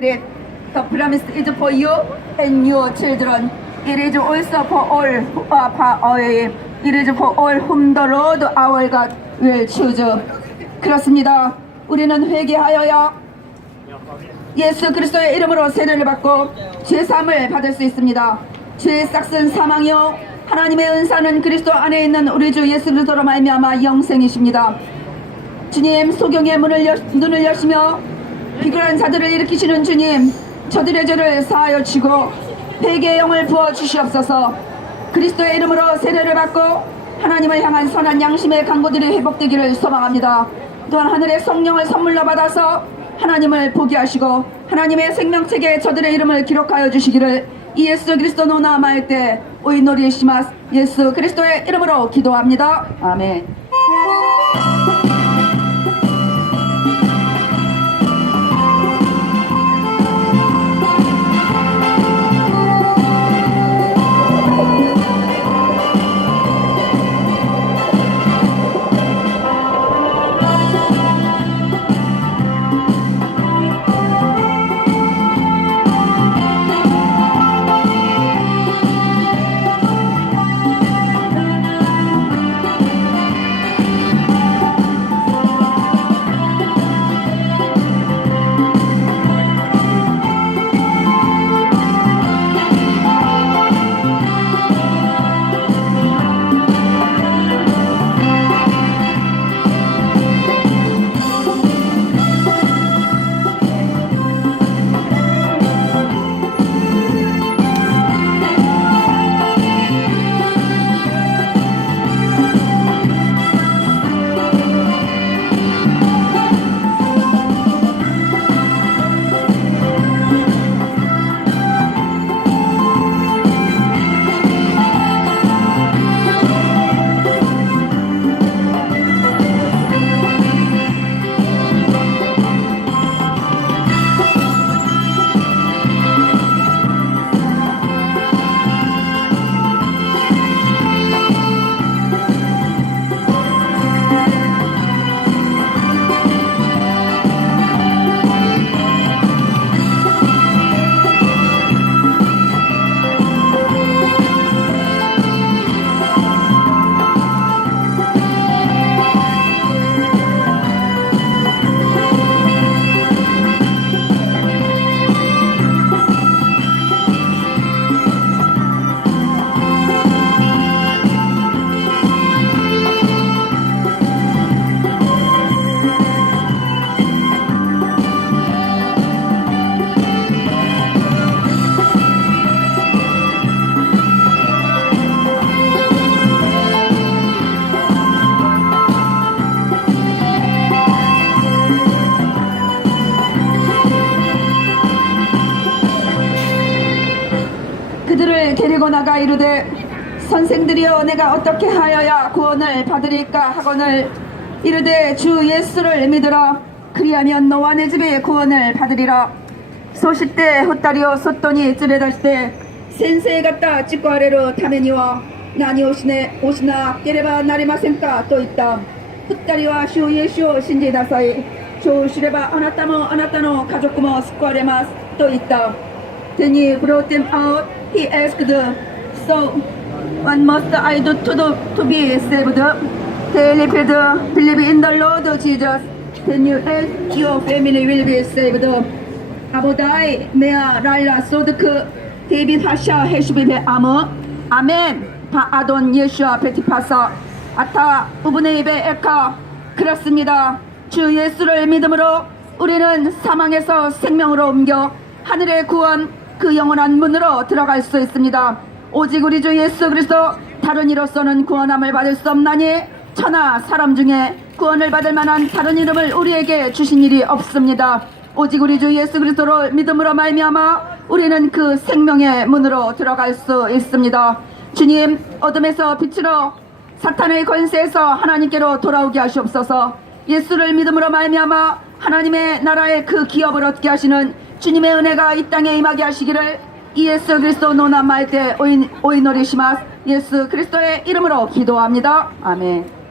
The promise is for you and your children. It is also for all. It is for all whom the Lord our God will choose. 그렇습니다. 우리는 회개하여야 예수 그리스도의 이름으로 세례를 받고 죄사함을 받을 수 있습니다. 죄의 싹은 사망이요 하나님의 은사는 그리스도 안에 있는 우리 주 예수 그리스도로 말미암아 영생이십니다. 주님, 소경의 눈을 여시며 비굴한 자들을 일으키시는 주님, 저들의 죄를 사하여 주시고 회개의 영을 부어 주시옵소서. 그리스도의 이름으로 세례를 받고 하나님을 향한 선한 양심의 강구들이 회복되기를 소망합니다. 또한 하늘의 성령을 선물로 받아서 하나님을 보게 하시고 하나님의 생명책에 저들의 이름을 기록하여 주시기를 이 예수 그리스도 노나마을 때 오이노리시마스 예수 그리스도의 이름으로 기도합니다. 아멘. 그들을 데리고 나가 이르되 선생들이여 내가 어떻게 하여야 구원을 받으리까 하거늘 이르되 주 예수를 믿으라 그리하면 너와 내 집이 구원을 받으리라. 소십대 헛다리오 솥돈이 쯔레다시대 센세에 갔다 찍고 아래로 타메니와 나니 오시나 깨레바 나리마센까 또 있다. 헛다리와 슈 예슈 신지다 사이 조 슈레바 아나타노 가족구모 스쿼레마스 또 있다. Then he brought them out. He asked, so what must I do to be saved? They replied, believe in the Lord Jesus. Then you and your family will be saved. 아보다이 메아 라이라 소드크 데이빗 하샤 헤슈비베 아머 아멘 바아돈 예슈아 베티파사 아타 우브네이베 에카. 그렇습니다. 주 예수를 믿음으로 우리는 사망에서 생명으로 옮겨 하늘의 구원 그 영원한 문으로 들어갈 수 있습니다. 오직 우리 주 예수 그리스도 다른 이로서는 구원함을 받을 수 없나니 천하 사람 중에 구원을 받을 만한 다른 이름을 우리에게 주신 일이 없습니다. 오직 우리 주 예수 그리스도를 믿음으로 말미암아 우리는 그 생명의 문으로 들어갈 수 있습니다. 주님, 어둠에서 빛으로 사탄의 권세에서 하나님께로 돌아오게 하시옵소서. 예수를 믿음으로 말미암아 하나님의 나라의 그 기업을 얻게 하시는 주님의 은혜가 이 땅에 임하게 하시기를 이 예수 그리스도 노나마을 때 오이노리시마스 예수 그리스도의 이름으로 기도합니다. 아멘.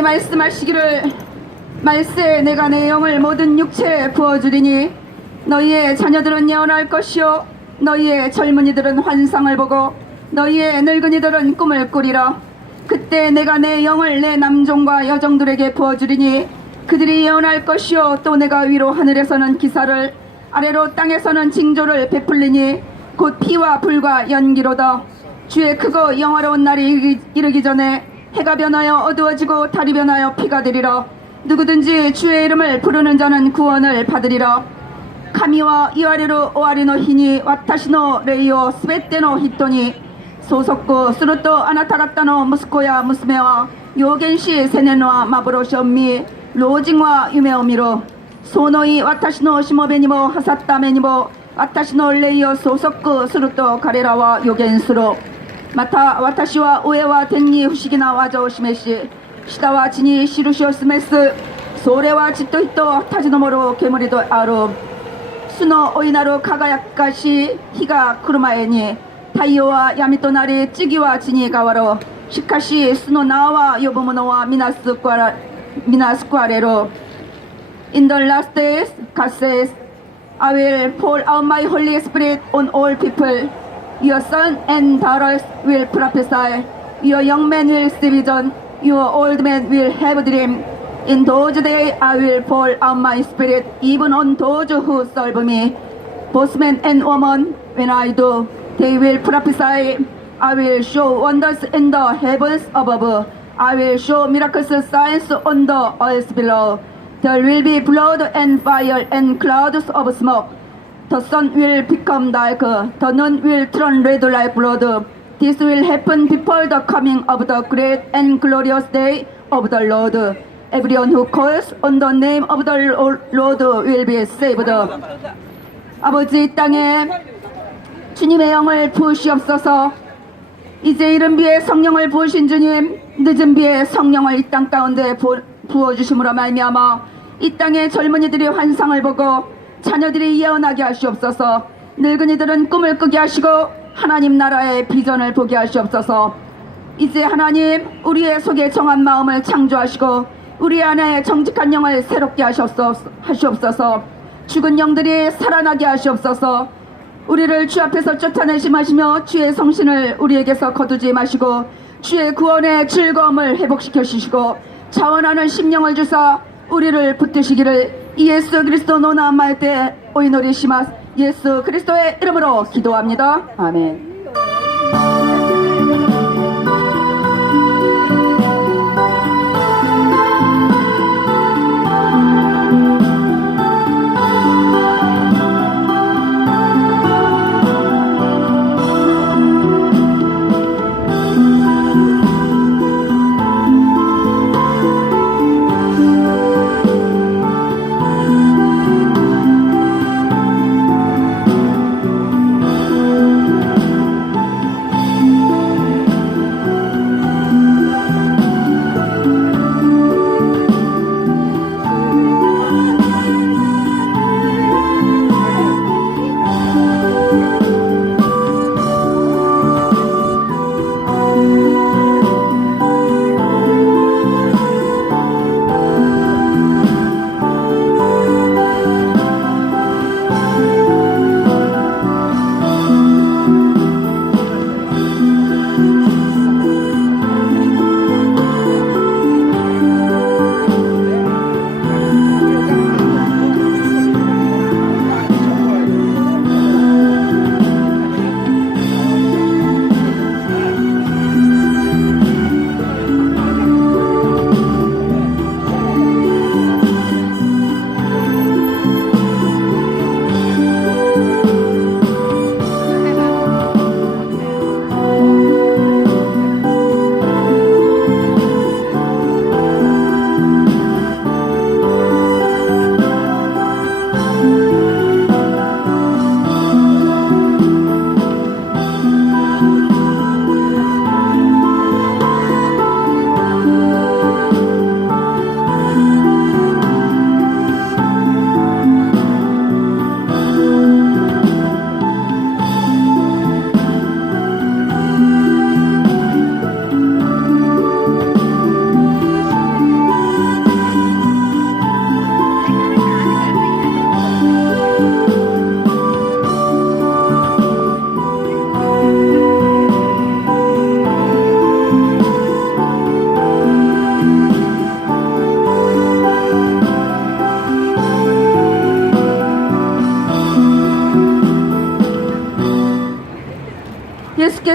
주님이 말씀하시기를 말세 내가 내 영을 모든 육체에 부어주리니 너희의 자녀들은 예언할 것이요 너희의 젊은이들은 환상을 보고 너희의 늙은이들은 꿈을 꾸리라. 그때 내가 내 영을 내 남종과 여종들에게 부어주리니 그들이 예언할 것이요 또 내가 위로 하늘에서는 기사를 아래로 땅에서는 징조를 베풀리니 곧 피와 불과 연기로다. 주의 크고 영화로운 날이 이르기 전에 해가 변하여 어두워지고 달이 변하여 피가 되리라. 누구든지 주의 이름을 부르는 자는 구원을 받으리라. 카미와 이와리로 오아리노 히니 와타시노 레이오 스베테노 히토니 소속고 스루토 아나타가타노 무스코야 무스메와 요겐시 세네노와 마브로시엄미 로징와 유메오미로 소노이 와타시노 시모베니모 하사타메니모 와타시노 레이오 소속고 스루토 가레라와 요겐스로 마타 와타시와 우에와 덴니 후시기나 와저 시메시 시다와 지니 시루시오스메스 소레와 지토히토 타지노모로 게무리도 아루 수노 오이나루 카가야카시 히가 쿠르마에니 타이오와 야미토나리 찌기와 지니 가와로 시카시 수노 나와 요보모노와 미나스쿠아레로 In the last days, God says, I will pour out my Holy Spirit on all people. Your sons and daughters will prophesy. Your young men will see vision. Your old men will have a dream. In those days I will pour out my spirit even on those who serve me. Both men and women, when I do, they will prophesy. I will show wonders in the heavens above. I will show miraculous signs on the earth below. There will be blood and fire and clouds of smoke. The sun will become dark. The moon will turn red like blood. This will happen before the coming of the great and glorious day of the Lord. Everyone who calls on the name of the Lord will be saved. 아버지, 이 땅에 주님의 영을 부으시옵소서. 이제 이른 비에 성령을 부으신 주님, 늦은 비에 성령을 이 땅 가운데 부어주심으로 말미암아 이 땅의 젊은이들이 환상을 보고 자녀들이 예언하게 하시옵소서. 늙은이들은 꿈을 꾸게 하시고 하나님 나라의 비전을 보게 하시옵소서. 이제 하나님 우리의 속에 정한 마음을 창조하시고 우리 안에 정직한 영을 새롭게 하시옵소서. 죽은 영들이 살아나게 하시옵소서. 우리를 주 앞에서 쫓아내심하시며 주의 성신을 우리에게서 거두지 마시고 주의 구원의 즐거움을 회복시켜 주시고 자원하는 심령을 주사 우리를 붙드시기를 예수 그리스도 노나마의 때 오이노리시마 예수 그리스도의 이름으로 기도합니다. 아멘.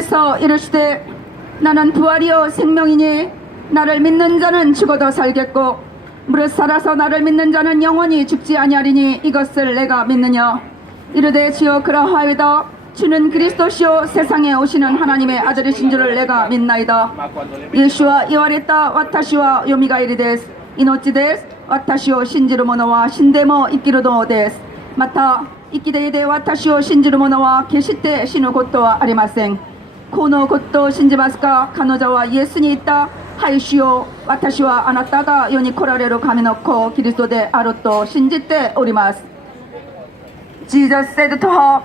주께서 이르시되 나는 부활이요 생명이니 나를 믿는 자는 죽어도 살겠고 무릇 살아서 나를 믿는 자는 영원히 죽지 아니하리니 이것을 내가 믿느냐. 이르되 주여 그러하이다. 주는 그리스도시요 세상에 오시는 하나님의 아들이신 줄을 내가 믿나이다. 예수와 이와레타 와타시와 요미가 이르데스 이노치 데스 와타시오 신지루 모노와 신데모 이끼루도 데스 마타 이끼데이데 와타시오 신지루 모노와 계시테 시누 고토와 아리마생 코노 고토 신지마스카 가노자와 예수니 있다 하이시오 와타시와 아나타가 요니 코라레로 가미노코 그리스도데 아로토 신지테 오리마스. Jesus said to her,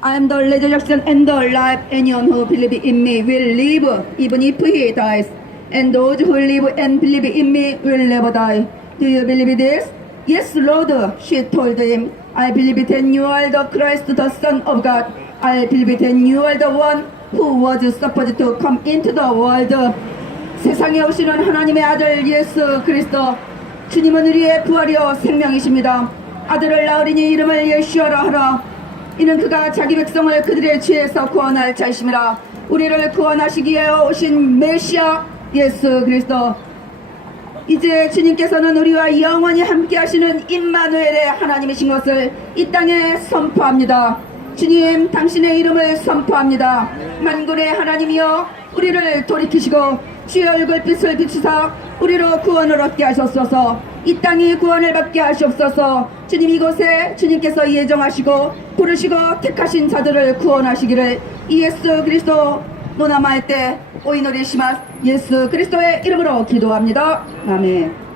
I am the resurrection and the life. Anyone who believes in me will live even if he dies, and those who live and believe in me will never die. Do you believe this? Yes, Lord, she told him. I believe that you are the Christ, the Son of God. I believe that you are the one who was supposed to come into the world. 세상에 오시는 하나님의 아들 예수 그리스도, 주님은 우리의 부활이요 생명이십니다. 아들을 낳으리니 이름을 예수여라 하라. 이는 그가 자기 백성을 그들의 죄에서 구원할 자이심이라. 우리를 구원하시기 위해 오신 메시아 예수 그리스도. 이제 주님께서는 우리와 영원히 함께 하시는 임마누엘의 하나님이신 것을 이 땅에 선포합니다. 주님, 당신의 이름을 선포합니다. 만군의 하나님이여, 우리를 돌이키시고 주의 얼굴빛을 비추사 우리로 구원을 얻게 하셨소서. 이 땅이 구원을 받게 하시옵소서. 주님, 이곳에 주님께서 예정하시고 부르시고 택하신 자들을 구원하시기를 예수 그리스도 노나마의 때 오이노리 시마스. 예수 그리스도의 이름으로 기도합니다. 아멘.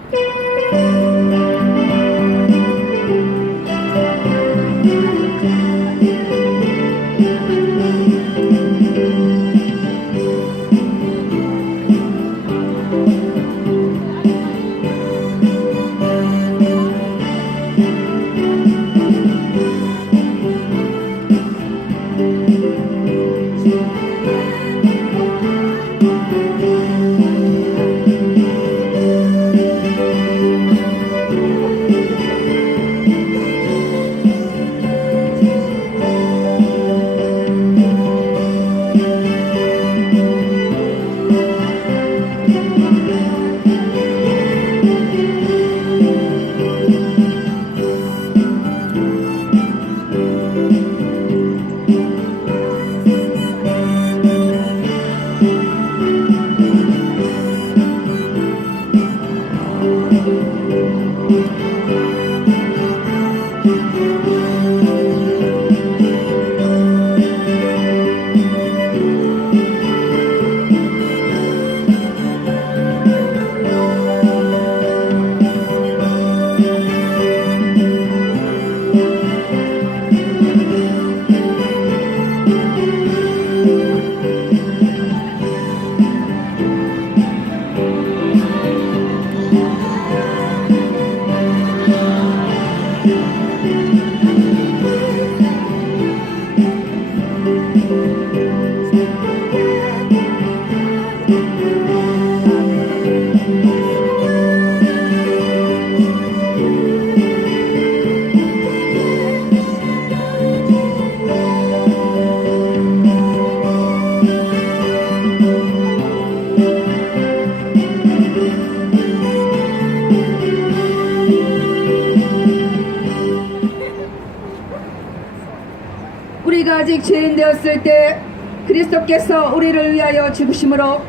우리가 아직 죄인 되었을 때 그리스도께서 우리를 위하여 죽으심으로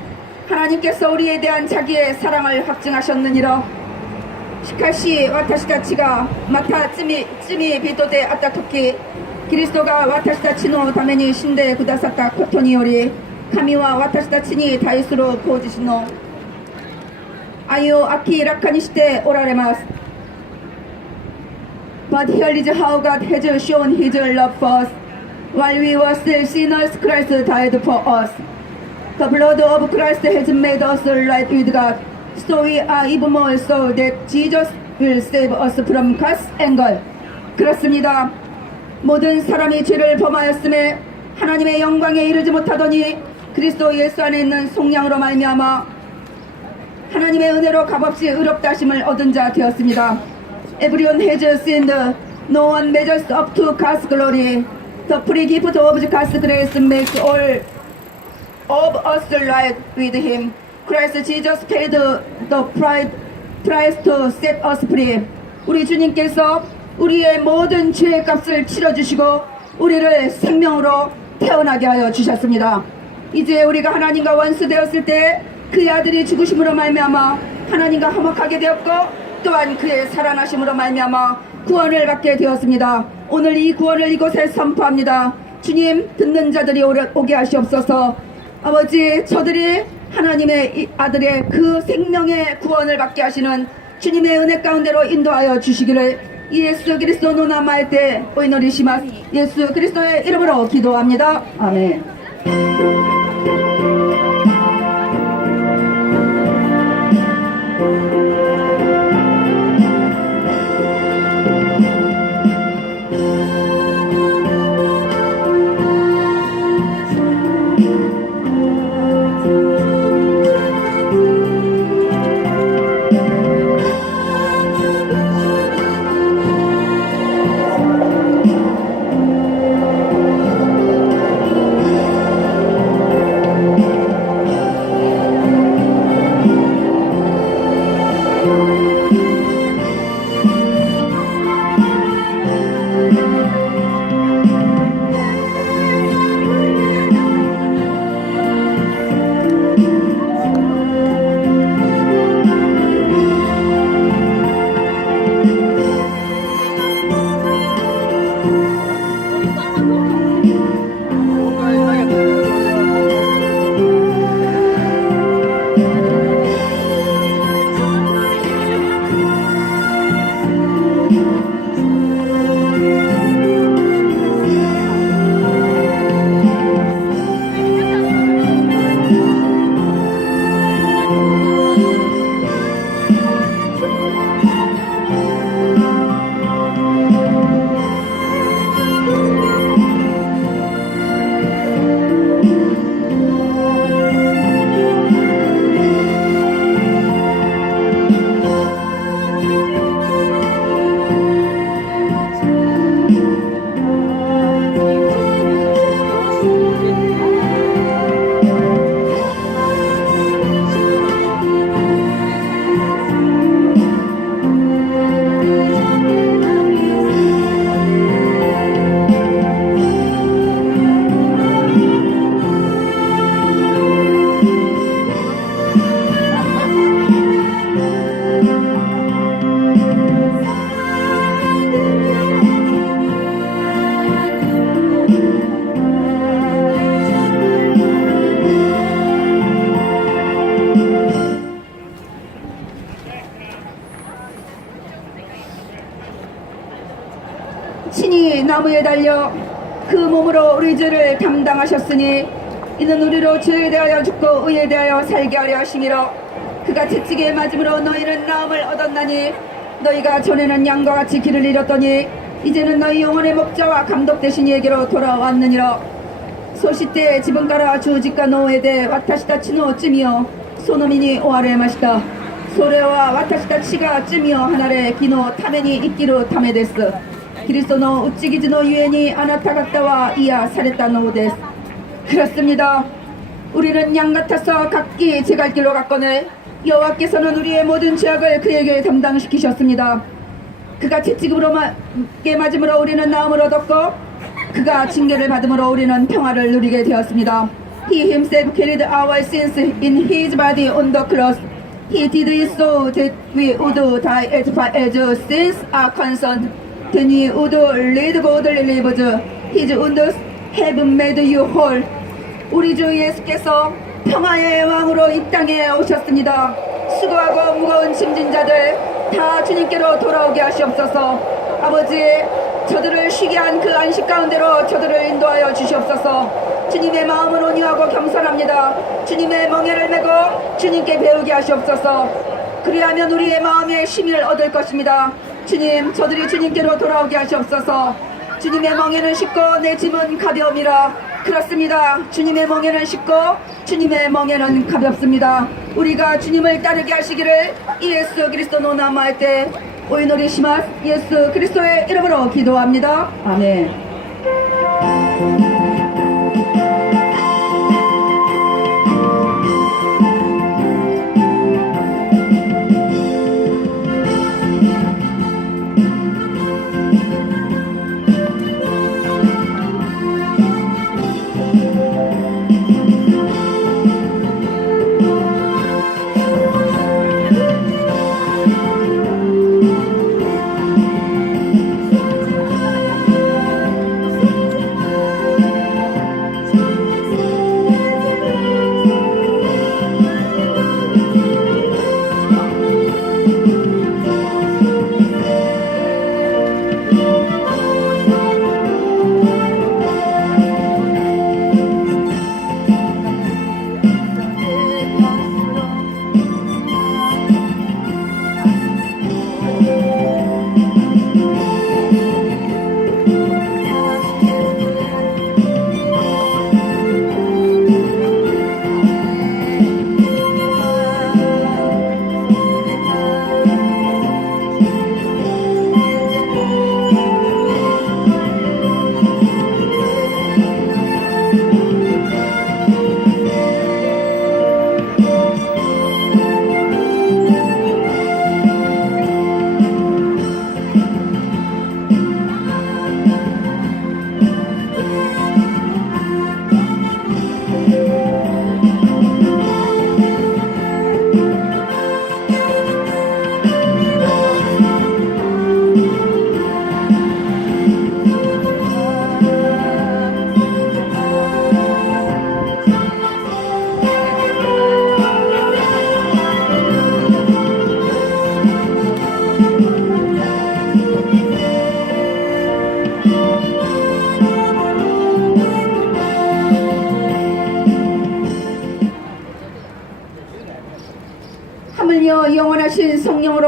하나님께서 우리에 대한 자기의 사랑을 확증하셨느니라. 시카시 와타시타치가 마타 쯔미 비토데 아따 토키 그리스도가 와타시타치のために死んでくださったことにより神は私たちに対するご自身の愛を明らかにしておられます。But here is how God has shown His love for us. While we were still sinners, Christ died for us. The blood of Christ has made us right with God. So we are even more so that Jesus will save us from God's anger. 그렇습니다. 모든 사람이 죄를 범하였음에 하나님의 영광에 이르지 못하더니 그리스도 예수 안에 있는 속량으로 말미암아 하나님의 은혜로 값없이 의롭다 하심을 얻은 자 되었습니다. Everyone has sinned. No one measures up to God's glory. The free gift of God's grace makes all of us right with him. Christ Jesus paid the price to set us free. 우리 주님께서 우리의 모든 죄의 값을 치러주시고 우리를 생명으로 태어나게 하여 주셨습니다. 이제 우리가 하나님과 원수되었을 때 그의 아들이 죽으심으로 말미암아 하나님과 화목하게 되었고 또한 그의 살아나심으로 말미암아 구원을 받게 되었습니다. 오늘 이 구원을 이곳에 선포합니다. 주님, 듣는 자들이 오게 하시옵소서. 아버지, 저들이 하나님의 아들의 그 생명의 구원을 받게 하시는 주님의 은혜 가운데로 인도하여 주시기를 예수 그리스도 노나마의 때 오이노리시마스 예수 그리스도의 이름으로 기도합니다. 아멘. 친히 나무에 달려 그 몸으로 우리 죄를 담당하셨으니 이는 우리로 죄에 대하여 죽고 의에 대하여 살게 하려 하심이로 그가 채찍에 맞음으로 너희는 나음을 얻었나니 너희가 전에는 양과 같이 길을 잃었더니 이제는 너희 영혼의 목자와 감독 되신 이에게로 돌아왔느니라. 소시때 지분가라 주지가 노에데 와타시다 치노 쯤이요 소노미니 오아레 마시다 소레와 와타시다 치가 쯤이요 하나레 기노 타메니 이끼루 타메데스 그리스도노 우찌기즈노 유엔이 아나타갔다와 이야 사레타 노데스. 그렇습니다. 우리는 양 같아서 각기 제 갈 길로 갔거늘 여호와께서는 우리의 모든 죄악을 그에게 담당시키셨습니다. 그가 채찍으로 맞음으로 우리는 나음을 얻었고 그가 징계를 받음으로 우리는 평화를 누리게 되었습니다. He himself carried our sins in his body on the cross. He did it so that we would die as far as sins are concerned. Then we would lead godly lives. His wounds have made you whole. 우리 주 예수께서 평화의 왕으로 이 땅에 오셨습니다. 수고하고 무거운 짐진 자들 다 주님께로 돌아오게 하시옵소서. 아버지, 저들을 쉬게 한 그 안식 가운데로 저들을 인도하여 주시옵소서. 주님의 마음을 온유하고 겸손합니다. 주님의 멍에를 메고 주님께 배우게 하시옵소서. 그리하면 우리의 마음에 쉼을 얻을 것입니다. 주님, 저들이 주님께로 돌아오게 하시옵소서. 주님의 멍에는 쉽고 내 짐은 가벼움이라. 그렇습니다. 주님의 멍에는 쉽고 주님의 멍에는 가볍습니다. 우리가 주님을 따르게 하시기를 예수 그리스도 노나마할 때 오이노리 시마스 예수 그리스도의 이름으로 기도합니다. 아멘.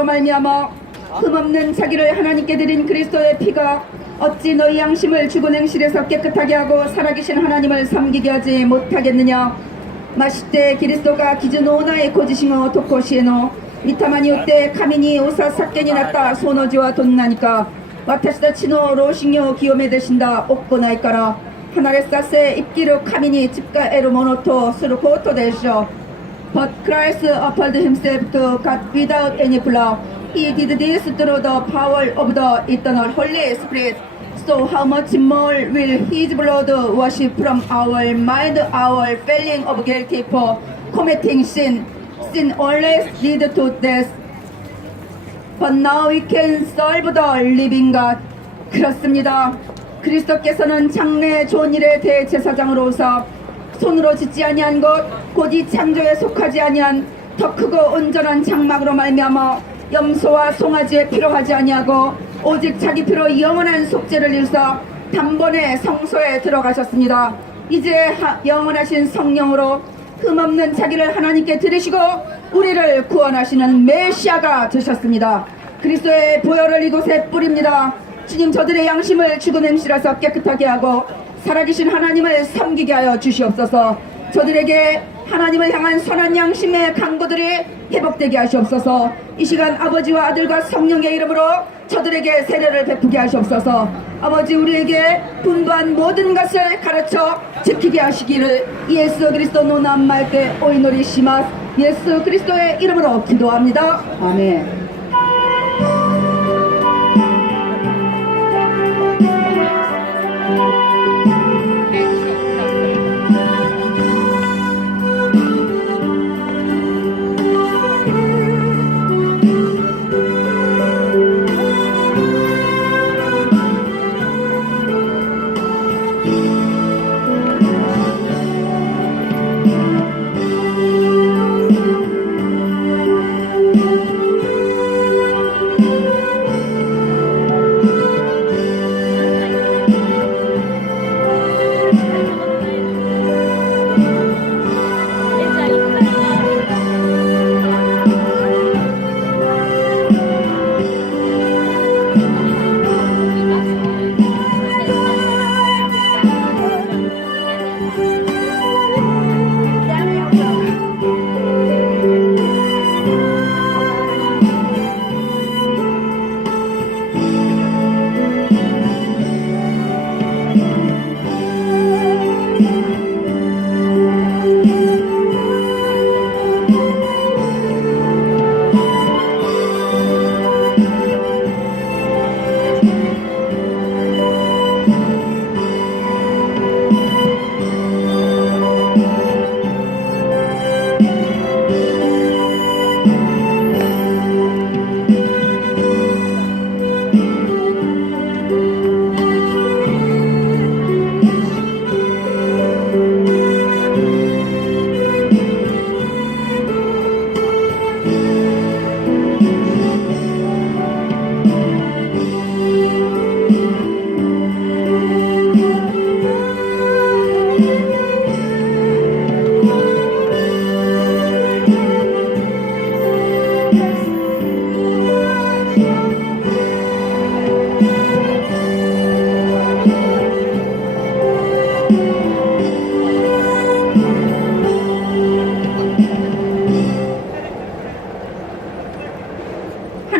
창막으로 말미암아 흠없는 자기를 하나님께 드린 그리스도의 피가 어찌 너희 양심을 죽은 행실에서 깨끗하게 하고 살아계신 하나님을 섬기게 하지 못하겠느냐. 마시때キリストが 기즈 노나의 고지싱어 도코시에노 미타마니 요때 카미니 오사 사케니 났다 소노지와 돈나니까私たちの老子を清めでしんだおっこないから離れさせ生きる神に近えるものとすることでしょう。But Christ offered himself to God without any flaw. He did this through the power of the eternal Holy Spirit. So how much more will his blood wash from our mind our feeling of guilty for committing sin? Sin always leads to death. But now we can serve the living God. 그렇습니다. 그리스도께서는 장래 좋은 일의 대제사장으로서 손으로 짓지 아니한 것, 곧 이 창조에 속하지 아니한 더 크고 온전한 장막으로 말미암아 염소와 송아지에 피로하지 아니하고 오직 자기 피로 영원한 속죄를 이루사 단번에 성소에 들어가셨습니다. 이제 영원하신 성령으로 흠없는 자기를 하나님께 드리시고 우리를 구원하시는 메시아가 되셨습니다. 그리스도의 보혈을 이곳에 뿌립니다. 주님, 저들의 양심을 죽은 행실에서 깨끗하게 하고 살아계신 하나님을 섬기게 하여 주시옵소서. 저들에게 하나님을 향한 선한 양심의 강구들이 회복되게 하시옵소서. 이 시간 아버지와 아들과 성령의 이름으로 저들에게 세례를 베푸게 하시옵소서. 아버지, 우리에게 분부한 모든 것을 가르쳐 지키게 하시기를 예수 그리스도 노남말 때 오이노리 시마스. 예수 그리스도의 이름으로 기도합니다. 아멘.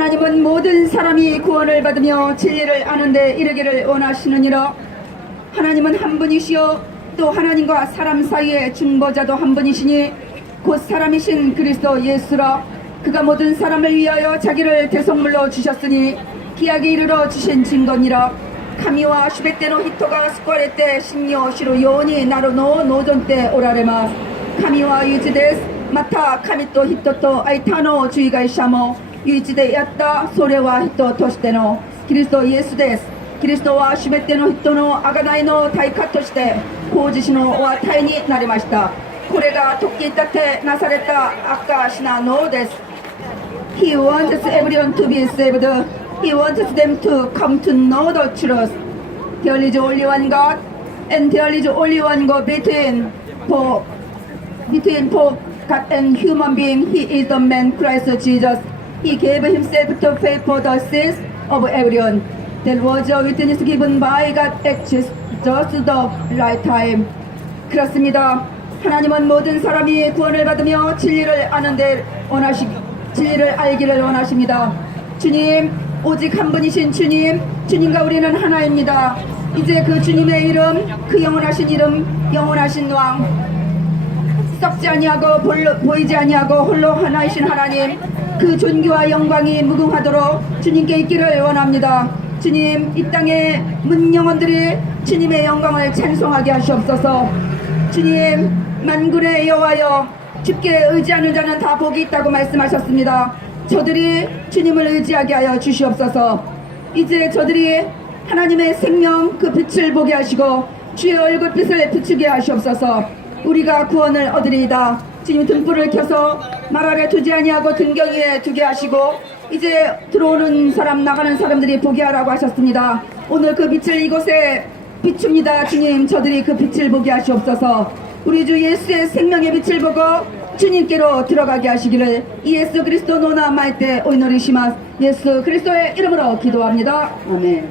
하나님은 모든 사람이 구원을 받으며 진리를 아는 데 이르기를 원하시느니라. 하나님은 한 분이시요 또 하나님과 사람 사이의 중보자도 한 분이시니 곧 사람이신 그리스도 예수라. 그가 모든 사람을 위하여 자기를 대속물로 주셨으니 기약에 이르러 주신 증거니라. 카미와 슈베테노 히토가 스쿼레 때 신요 시로 요니 나로노 노존 때 오라레마. 카미와 유지데스 마타 카미토 히토토 아이타노 주의가 샤모ユイチでやったそれは人としてのキリストイエスです。キリストはすべての人の贖いの対価として工事師のお与えになりました。これが時立てなされた証なのです。He wants everyone to be saved. He wants them to come to know the truth. There is only one God, and there is only one God between God and human being. He is the man Christ Jesus. He gave himself to pay for the sins of everyone. There was a witness given by God at just the right time. 그렇습니다. 하나님은 모든 사람이 구원을 받으며 진리를 진리를 알기를 원하십니다. 주님, 오직 한 분이신 주님, 주님과 우리는 하나입니다. 이제 그 주님의 이름, 그 영원하신 이름, 영원하신 왕, 썩지 아니하고 보이지 아니하고 홀로 하나이신 하나님, 그 존귀와 영광이 무궁하도록 주님께 있기를 원합니다. 주님, 이 땅의 문영혼들이 주님의 영광을 찬송하게 하시옵소서. 주님, 만군의 여호와여, 주께 의지하는 자는 다 복이 있다고 말씀하셨습니다. 저들이 주님을 의지하게 하여 주시옵소서. 이제 저들이 하나님의 생명 그 빛을 보게 하시고 주의 얼굴빛을 비추게 하시옵소서. 우리가 구원을 얻으리이다. 주님, 등불을 켜서 말 아래 두지 아니하고 등경 위에 두게 하시고 이제 들어오는 사람 나가는 사람들이 보게 하라고 하셨습니다. 오늘 그 빛을 이곳에 비춥니다. 주님, 저들이 그 빛을 보게 하시옵소서. 우리 주 예수의 생명의 빛을 보고 주님께로 들어가게 하시기를 예수 그리스도 노나 마이때 오이노리시마스. 예수 그리스도의 이름으로 기도합니다. 아멘.